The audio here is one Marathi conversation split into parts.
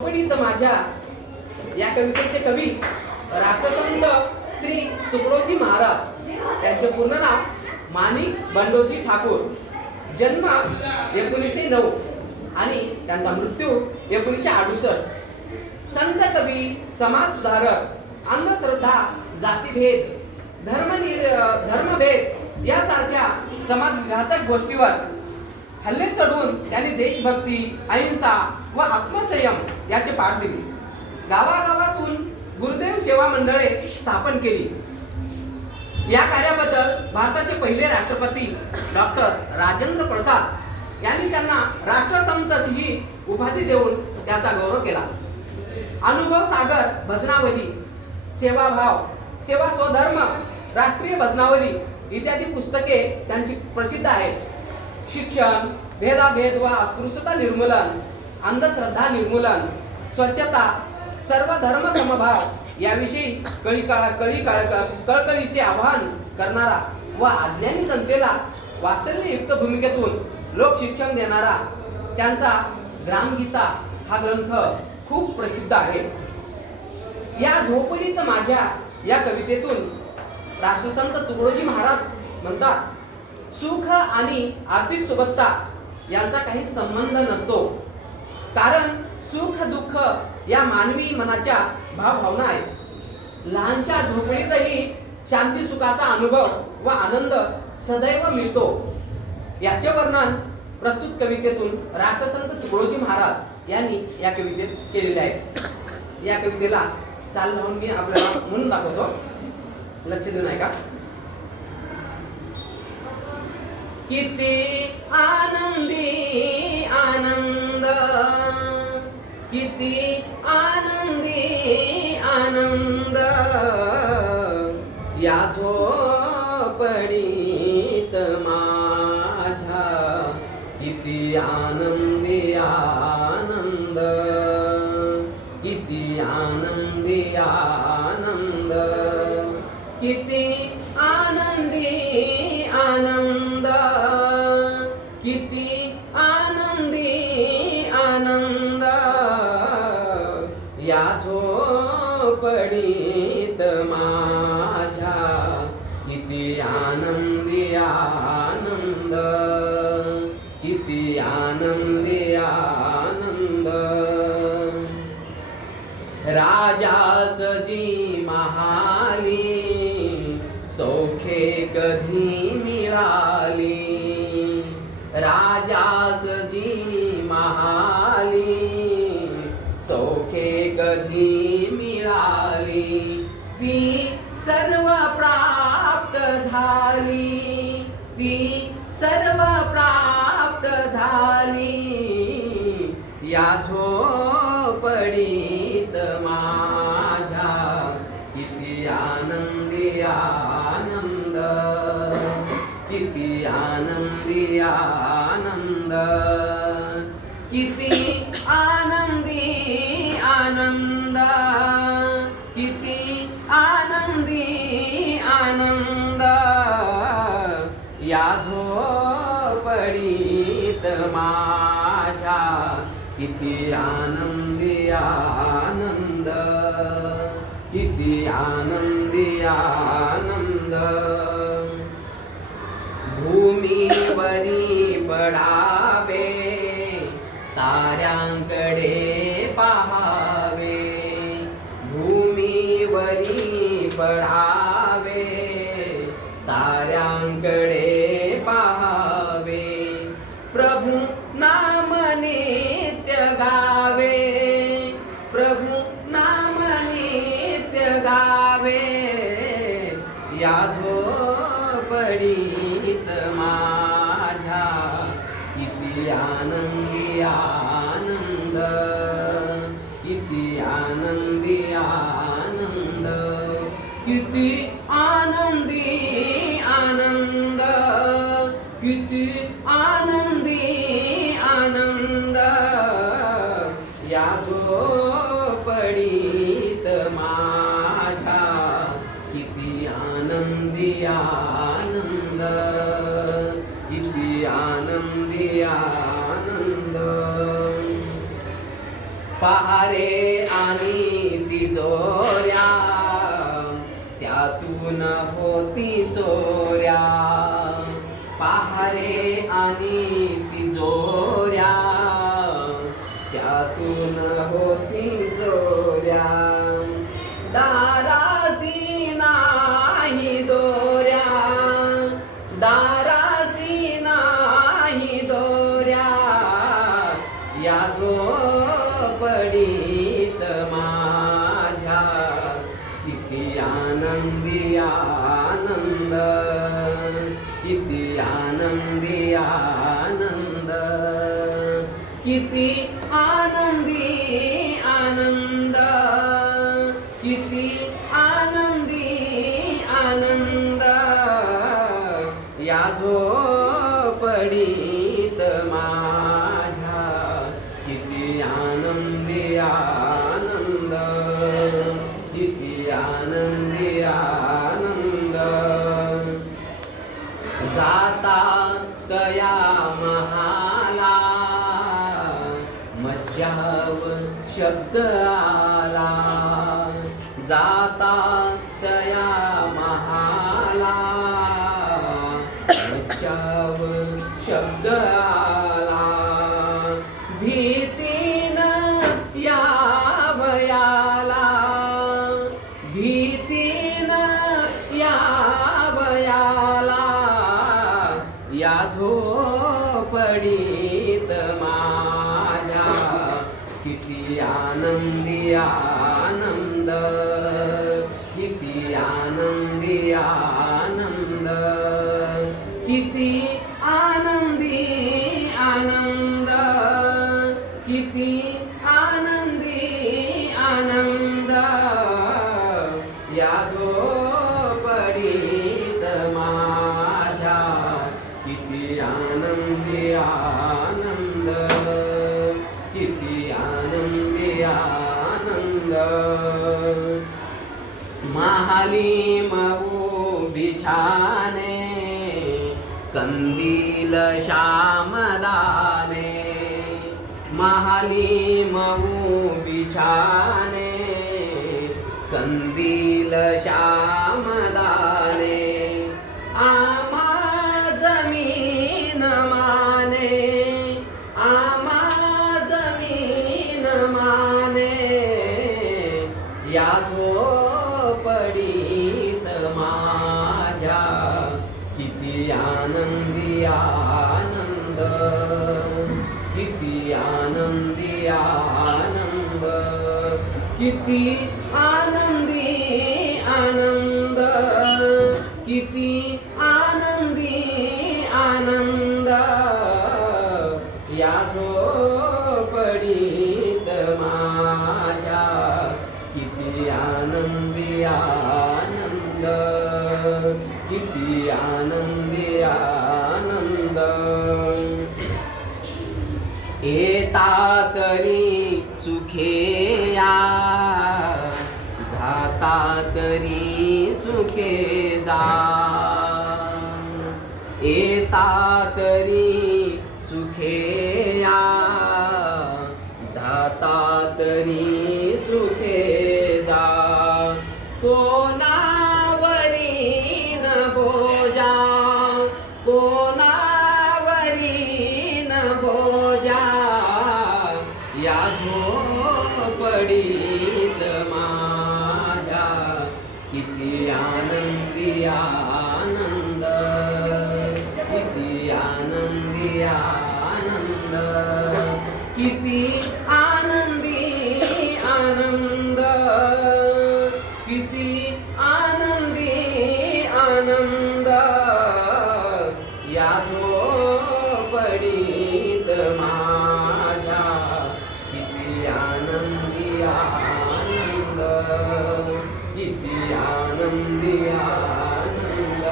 झोपडीत माझ्या या कवितेचे कवी राष्ट्रसंत श्री तुकडोजी महाराज, त्यांचे पूर्ण नाव माणिक बंडोजी ठाकूर, जन्म 1909 आणि त्यांचा मृत्यू 1968. संत कवी, समाज सुधारक, अंधश्रद्धा, जातीभेद, धर्मभेद यासारख्या समाजघातक गोष्टीवर हल्ले चढून त्यांनी देशभक्ती, अहिंसा व आत्मसंयम याचे पाठ दिले. गावागावातून गुरुदेव सेवा मंडळे स्थापन केली. या कार्याबद्दल भारताचे पहिले राष्ट्रपती डॉक्टर राजेंद्र प्रसाद यांनी त्यांना राष्ट्रसंत ही उपाधी देऊन त्याचा गौरव केला. अनुभव सागर भजनावली, सेवाभाव, सेवा स्वधर्म, राष्ट्रीय भजनावली इत्यादी पुस्तके त्यांची प्रसिद्ध आहेत. शिक्षण, भेदाभेद व अस्पृश्यता निर्मूलन, अंधश्रद्धा निर्मूलन, स्वच्छता, सर्व धर्म समभाव याविषयी कळकळीचे आवाहन करणारा व अज्ञानी जनतेला वात्सल्ययुक्त भूमिकेतून लोकशिक्षण देणारा त्यांचा ग्रामगीता हा ग्रंथ खूप प्रसिद्ध आहे. या झोपडीत माझ्या या कवितेतून राष्ट्रसंत तुकडोजी महाराज म्हणतात, सुख आणि आर्थिक सुबत्ता यांचा काही संबंध नसतो, कारण सुख दुःख या मानवी मनाच्या भावभावना आहेत. लहानशा झोपडीतही शांती सुखाचा अनुभव व आनंद सदैव मिळतो. याचे वर्णन प्रस्तुत कवितेतून राष्ट्रसंत तुकडोजी महाराज यांनी या कवितेत केलेले आहे. या कवितेला चाल लावून मी आपल्याला म्हणून दाखवतो, लक्ष देऊन ऐका. किती आनंदी आनंद, किती आनंदी आनंद, या झोपडीत माझ्या किती आनंदी आनंद, किती आनंदी आनंद, किती आनंदी आनंद, किती आनंदी आनंद, या झोपडीत माझ्या किती आनंदी आनंद, किती आनंदी आनंद. राजास जी महाली सौखे कधी मिळाली, राजास जी महाली सौखे कधी मिळाली, ती सर्व प्राप्त झाली, ती सर्व प्राप्त झाली, या झोपडीत माझ्या किती आनंदी आनंद, किती आनंदी आनंद, किती आनंदी आनंद, किती आनंदी आनंद, या झोपडीत माझ्या किती आनंदी आनंद, किती आनंदी आनंद. भूमीवरी पडावे, ताऱ्यांकडे पाहावे, भूमीवरी पडावे, ताऱ्यांकडे पाहावे, प्रभू नाम नित्य गावे, प्रभू नाम नित्य गावे, या झोपडीत माझ्या किती आनंदी आनंद, किती आनंदी आनंद, किती आनंदी आनंद, किती आनंदी आनंद, या झोपडीत माझ्या किती आनंदी आनंद, किती आनंदी आनंद. पहारे आणि तिजोऱ्या त्यातून होती चोऱ्या. पहारे आणि तिजोऱ्या त्यातून होती चोऱ्या. दारासी नाही दोऱ्या, दारासी नाही दोऱ्या, या झोपडीत माझ्या किती आनंदी आनंद, किती आनंदी आनंद, किती आनंदी आनंद, किती आनंदी आनंद, या झोपडीत माझ्या किती आनंदी आनंद, किती आनंदी आनंद. जाता तया महाला मज्जाव शब्द आला. जाता तया महाला मज्जाव शब्द आला. भीतीन यावयाला, भीतीन यावयाला, या झोपडीत माझ्या किती आनंदी आनंद, किती आनंदी आनंद, किती आनंदी आनंद, किती आनंदी आनंद, या झोपडीत माझ्या किती आनंदी आनंद, किती आनंदी आनंद. महाली मऊ बिछाने कंदील श्यामदाने. महाली मऊ बिछाने कंदील श्यामदाने. आमा जमीन माने, आमा जमीन माने, या झोपडीत माझ्या किती आनंदी आनंद, किती आनंदी आनंद, किती आनंदी आनंद, किती आनंदी आनंद, या झोपडीत माझ्या किती आनंदी आनंद, किती आनंदी आनंद. येता तरी सुखे या, जाता तरी सुखे जा. येता तरी सुखे या, जाता तरी सुखे जा. कोणावरी न बोजा, कोणावरी न बोजा, या झोपडीत माझ्या किती आनंदी आनंद, किती आनंदी आनंद, किती आनंदी आनंद, किती आनंदी आनंद, या झोपडीत माझ्या किती आनंदी आनंद, किती आनंदी आनंद.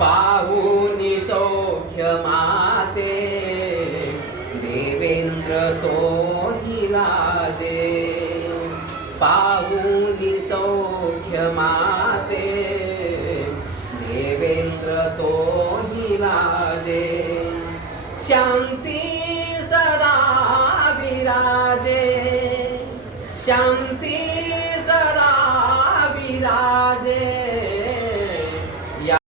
पाहुनी सौख्य माते देवेंद्र तो ही लाजे. पाहुनी सौख्य माते देवेंद्र तो ही लाजे. शांती सदा विराजे, शांती सदा विराजे.